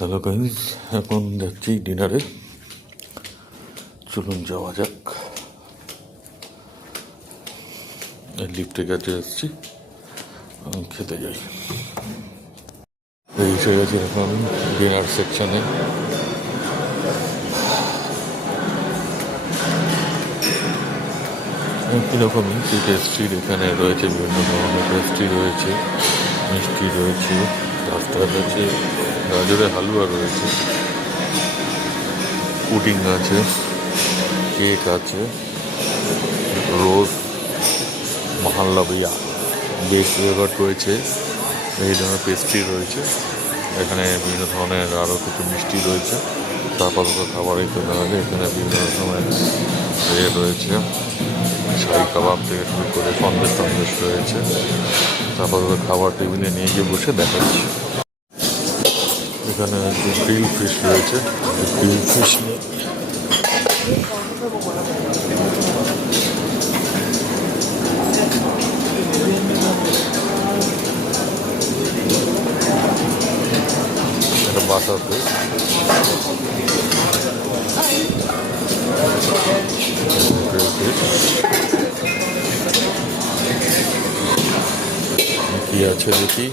Hello guys, এখন যাচ্ছি ডিনারে। চলুন যাওয়া যাক। লিফটের কাছে এসেছি, খেতে যাই। এই এসে গেছি এখন ডিনার সেকশনে। কীরকমই পেস্ট্রির এখানে রয়েছে, বিভিন্ন ধরনের পেস্ট্রি রয়েছে, মিষ্টি রয়েছে, কাস্টার্ড আছে, গাজরের হালুয়া রয়েছে, পুডিং আছে, কেক আছে, রোজ মহাল্লাবিয়া বেশ ফ্লেভার রয়েছে, এই ধরনের পেস্ট্রি রয়েছে। এখানে বিভিন্ন ধরনের আরও কিছু মিষ্টি রয়েছে। আপাতত খাবারই তো দেখা যায়। এখানে বিভিন্ন রকমের রয়েছে, শাহী কাবাব থেকে শুরু করে সন্দেশ রয়েছে। আপাতত খাবার টেবিলে নিয়ে গিয়ে বসে দেখাচ্ছি। এখানে গ্রিল ফিশ রয়েছে, গ্রিল ফিশ নিয়ে একটা বাটাতে কি আছে দেখি।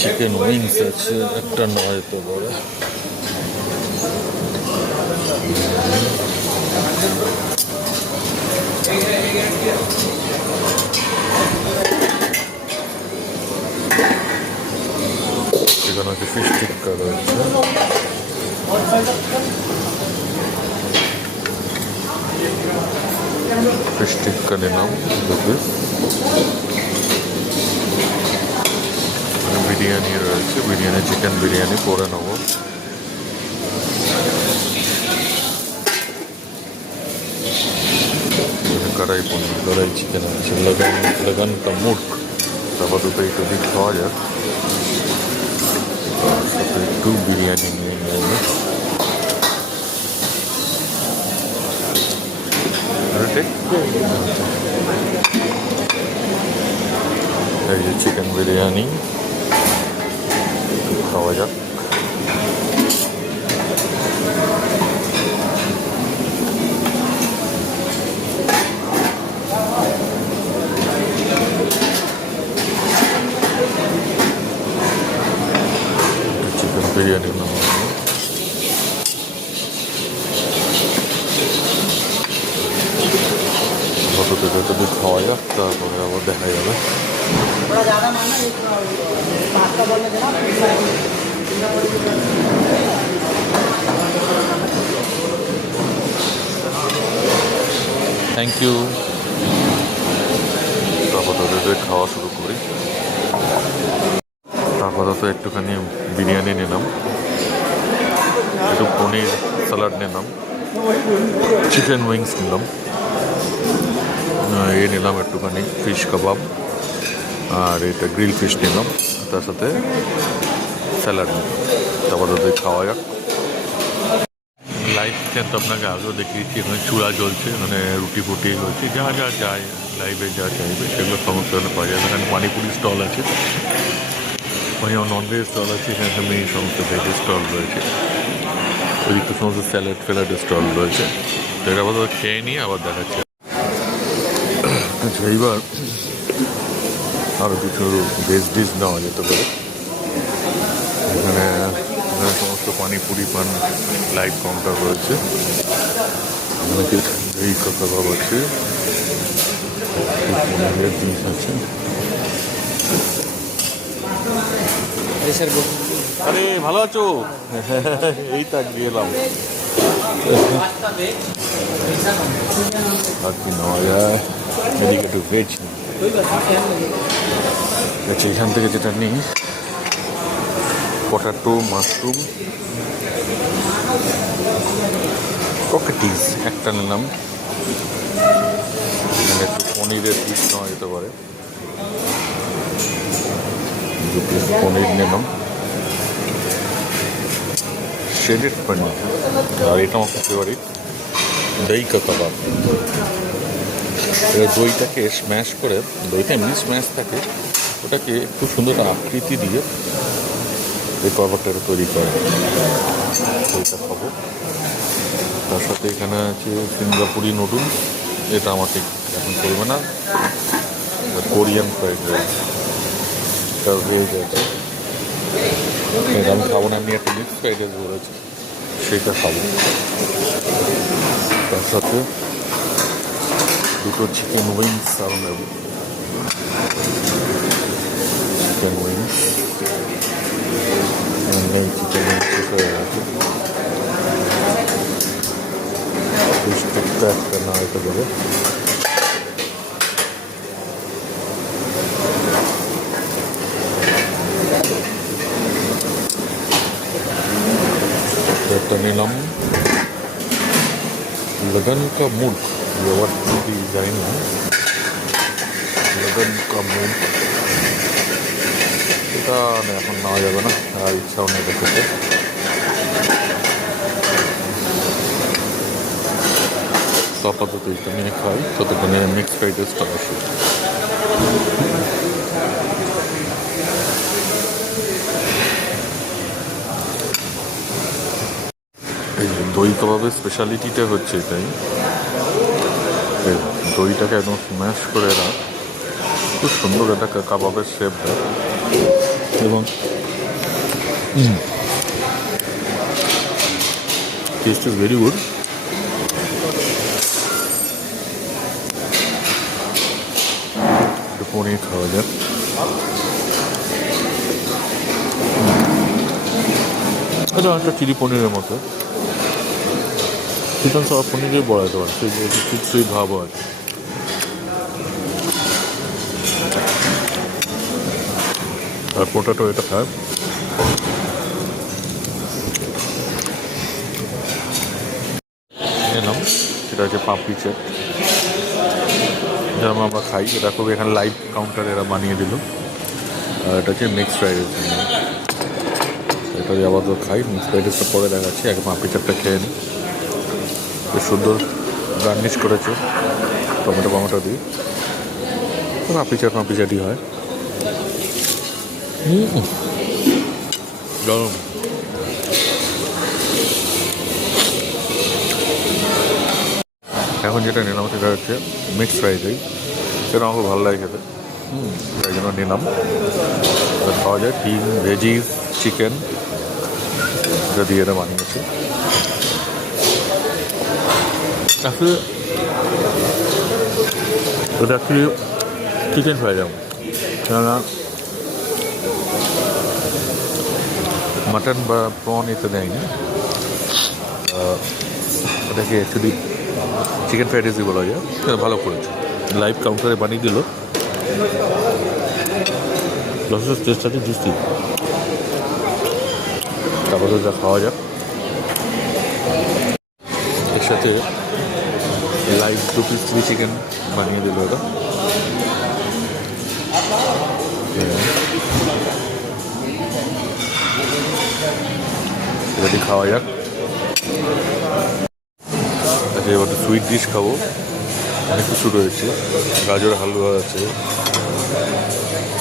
চিকেন উইংস আছে, একটা নয় তো বড়। এখানে একটা ফিশ টিক্কা রয়েছে। ফিশ টিক্কা নিলাম। বিরিয়ানি রয়েছে, বিরিয়ানি চিকেন বিরিয়ানি করে নেবো। কড়াই পনির, কড়াই চিকেন আছে, লাগান কা মুর্গ। তারপর দুটো একটু দিক খাওয়া যাক। সাথে একটু বিরিয়ানি নিয়ে নেব। এই যে চিকেন বিরিয়ানি, খাওয়া যাক। চিকেন বিরিয়ানি নেওয়া হলো। যতটুকু খাওয়া যাক, তারপরে আবার দেখা যাবে। Thank you. তারপরে খাওয়া শুরু করি। আপাতত একটুখানি বিরিয়ানি নিলাম, একটু পনির স্যালাড নিলাম, চিকেন উইংস নিলাম, নিলাম একটুখানি ফিশ কাবাব, আর এটা গ্রিল ফিশ নিলাম, তার সাথে স্যালাড নিলাম। তারপরে খাওয়া যাক। লাইভ চিকেন তো আপনাকে আগেও দেখিয়েছি। এখানে চূড়া জ্বলছে, মানে রুটি ফুটি হচ্ছে, যা যা যায় লাইভে যা চাইবে সেগুলো সমস্ত পাওয়া যাবে। এখানে পানিপুরি স্টল আছে, ওখানে ননভেজ স্টল আছে, এখানে সামনে সমস্ত ভেজের স্টল রয়েছে, ওইদিকে সমস্ত স্যালাড ফ্যালাডের স্টল রয়েছে। তো এটা আবার খেয়ে নিয়ে আবার দেখাচ্ছে। আচ্ছা, এইবার আরও কিছু ভেজ ডিশ নেওয়া যেতে পারে। এখানে সমস্ত পানিপুরি পান লাইভ কাউন্টার রয়েছে। এই কাবাব আছে, পনিরের জিনিস আছে। আরে ভালো আছো? এই তাক দিয়ে এলাম। আর কি নেওয়া যায়? এদিকে একটু ভেজ নিই। আচ্ছা, এখান থেকে যেটা নিই, পটাটো, মাশরুম, ককেটিস একটা নিলাম। এখানে একটু পনিরের পিস নেওয়া যেতে পারে, দু পিস পনির নিলাম, শেডেড পনির। আর এটা আমার ফেভারিট, দই কা কাবাব। এবার দইটাকে স্ম্যাশ করে, দইটা এমনি স্ম্যাশ থাকে, ওটাকে খুব সুন্দর আকৃতি দিয়ে এই পাউডারটা তৈরি করে, সেইটা খাবো। তার সাথে এখানে আছে সিঙ্গাপুরি নুডলস, এটা আমার ঠিক এখন চলবে না। কোরিয়ান ফ্রাইড রাইস, এটা ভেজ আছে, এটা আমি খাবো না। আমি একটা মিক্স ফ্রাইড রাইস বলেছি, সেইটা খাবো। তার সাথে দুটো চিকেন উইংস আরও নেব। চিকেন উইংস নেই, চিকেন উইংস শেষ হয়ে গেছে। ফিশটা একটা না এটা দেবো। একটা নিলাম लगन का मूड, কি জানি না, लगन का मूड। এটা এখন নেওয়া যাবে না, আর ইচ্ছাও নেই দেখতে। আপাতত এটা নিয়ে খাই, ততক্ষণে মিক্স ফ্রাইড রাইসটা আসে। এই দই কাবাবের স্পেশালিটিটা হচ্ছে এটাই, দইটাকে একদম স্ম্যাশ করে এরা খুব সুন্দর একটা কাবাবের শেপ দেয়, এবং টেস্ট ইজ ভেরি গুড। পনির খাওয়া যাক। এটা একটা চিলি পনিরের মতো, চিকেন সব পনিরই বলা যেতে পারে, সেই ভাবও আছে। আর পোটাটো এটা খায়। এলাম, সেটা হচ্ছে পাপড়ি চাট, যেরকম আমরা খাই। এটা খুব এখানে লাইভ কাউন্টার এরা বানিয়ে দিল। আর এটা হচ্ছে মিক্সড ফ্রাইড রাইস, এটা আবার তো খাই। মিক্সড ফ্রাইড রাইসটা পরে দেখাচ্ছি, আগে পাপড়ি চাটটা খেয়ে নিই। বেশ সুন্দর গার্নিশ করেছে টমেটো দিয়ে। পাপড়ি চাটই হয়। গরম। এখন যেটা নিলাম সেটা হচ্ছে মিক্সড ফ্রাইড রাইস, সেটা আমার খুব ভালো লাগে খেতে, তাই জন্য নিলাম। খাওয়া যায় ডিম, ভেজিস, চিকেন, এটা দিয়ে এটা বানিয়েছে। আসলে এটা অ্যাকচুয়ালি চিকেন ফ্রাই রাইস, কেননা মাটন বা প্রন এতে দেয়নি। এটাকে অ্যাকচুয়ালি চিকেন ফ্রাইড রাইসই বলা যায়। ভালো করেছে, লাইভ কাউন্টারে বানিয়ে দিল। লসের টেস্ট আছে জুসি। তারপর যা খাওয়া যাক। এর সাথে লাইভ 2 পিস চিলি চিকেন বানিয়ে দিল ওটা। যদি খাওয়া যাক। আচ্ছা, এবার সুইট ডিশ খাবো। অনেক কিছু রয়েছে, গাজর হালুয়া আছে,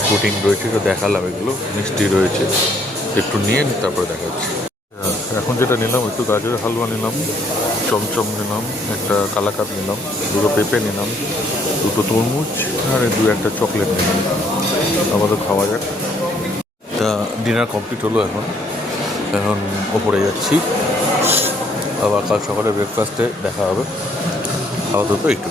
পুডিং রয়েছে, তো দেখালাম। এগুলো মিষ্টি রয়েছে, একটু নিয়ে তারপরে দেখাচ্ছি। এখন যেটা নিলাম, একটু গাজরের হালুয়া নিলাম, চমচম নিলাম, একটা কালাকাঁদ নিলাম, দুটো পেঁপে নিলাম, দুটো তরমুজ, আর একটা চকলেট নিলাম। আমাদের খাওয়া যাক। তা ডিনার কমপ্লিট হলো। এখন ওপরে যাচ্ছি, আবার কাল সকালে ব্রেকফাস্টে দেখা হবে। আপাতত একটু